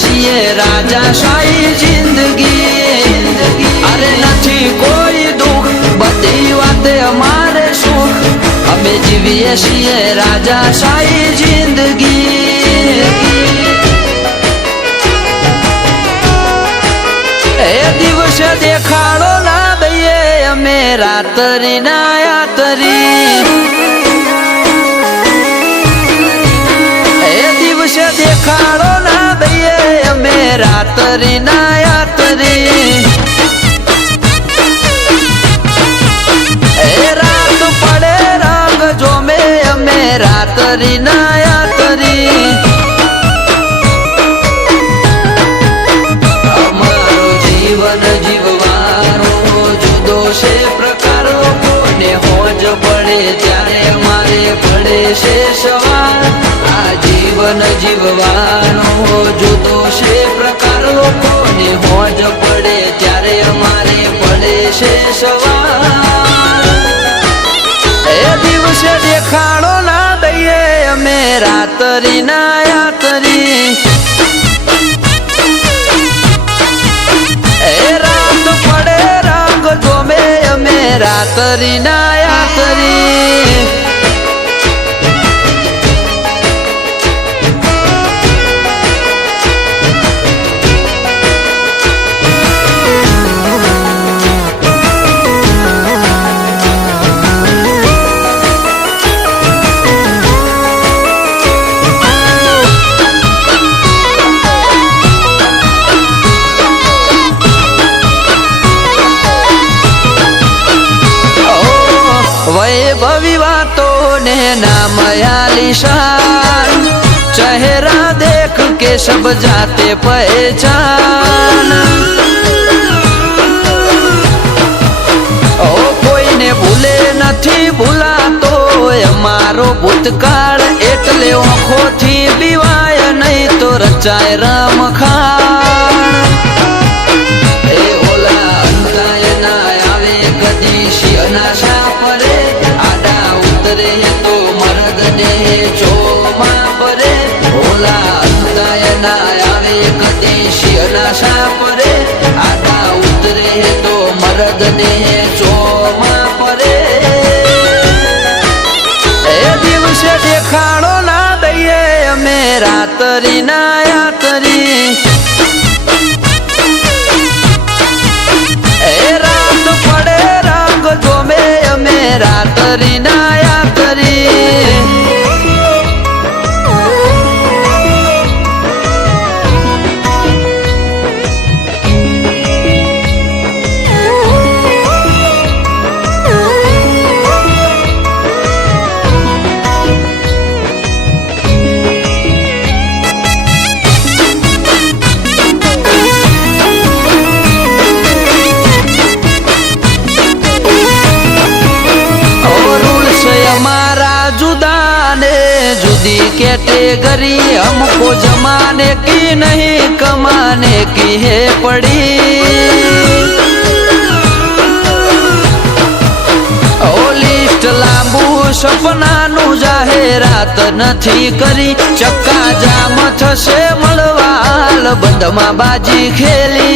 છીએ રાજાશાહી જિંદગી અરે નથી કોઈ દુઃખ બધી વાતે અમારે સુખ અમે જીવીએ છીએ રાજાશાહી જિંદગી એ દિવસે દેખાડો ના દઈએ અમે રાતરી ના યાતરી દેખાડો ના દઈએ અમે રાતરી ના યાતરી એ રાત પડે રંગ જોમે અમે રાતરી ના યાતરી અમારો જીવન જીવવાનો જુદો છે પ્રકારો કોને હોજ પડે ત્યારે અમારે પડે છે સવાર જીવન જીવવાનો જુદો છે પ્રકાર લોકોને હોજ પડે ત્યારે અમારે પડે છે સવાર એ દિવસે દેખાડો ના દઈએ અમે રાતરી ના યાતરી એ રાત પડે રંગ જોમે અમે રાતરી ના યાતરી वैभवी बातों ने नाम आलिशान चेहरा देख के सब जाते पहचान ओ कोई ने भूले नहीं भूलातो अमारो भूतकाल एटले आँखों थी बीवाय नहीं तो रचाय रमखाण ए ओला अंताय ना आवे कदी शियना शापरे तो मर्द ने चोमा परे ओला अंताय ना आवे कदी शियना शापरे आधा उतरे तो मर्द ने चोमा परे ए दिवसे देखाड़ो ना दઈએ અમે રાતરી ના યાતરી ए रात पड़े रंग जोमे અમે રાતરી ના कैटेगरी हमको जमाने की नहीं कमाने की है पड़ी ओ लिस्ट लांबू सपना नु जाहेरात नहीं करी चक्का जाम थशे मळवाल बंधमा बाजी खेली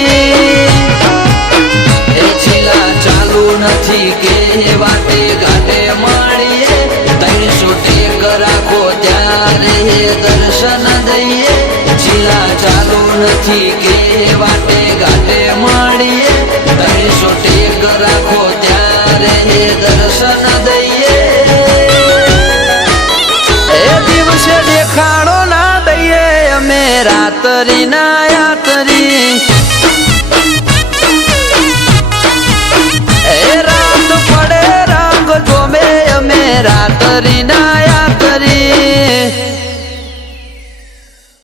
ए छीला चालू नहीं के वाटे घाटे माड़ीए 300 टेक राखो त्यारे दर्शन दઈએ छीला चालू नहीं के वाटे घाटे माड़ीए 300 टेक राखो त्यारे दर्शन दઈએ ए दिवसे देखाड़ो ना दઈએ અમે રાતરી ના યાતરી ए रात पड़े रंग जोमे અમે રાત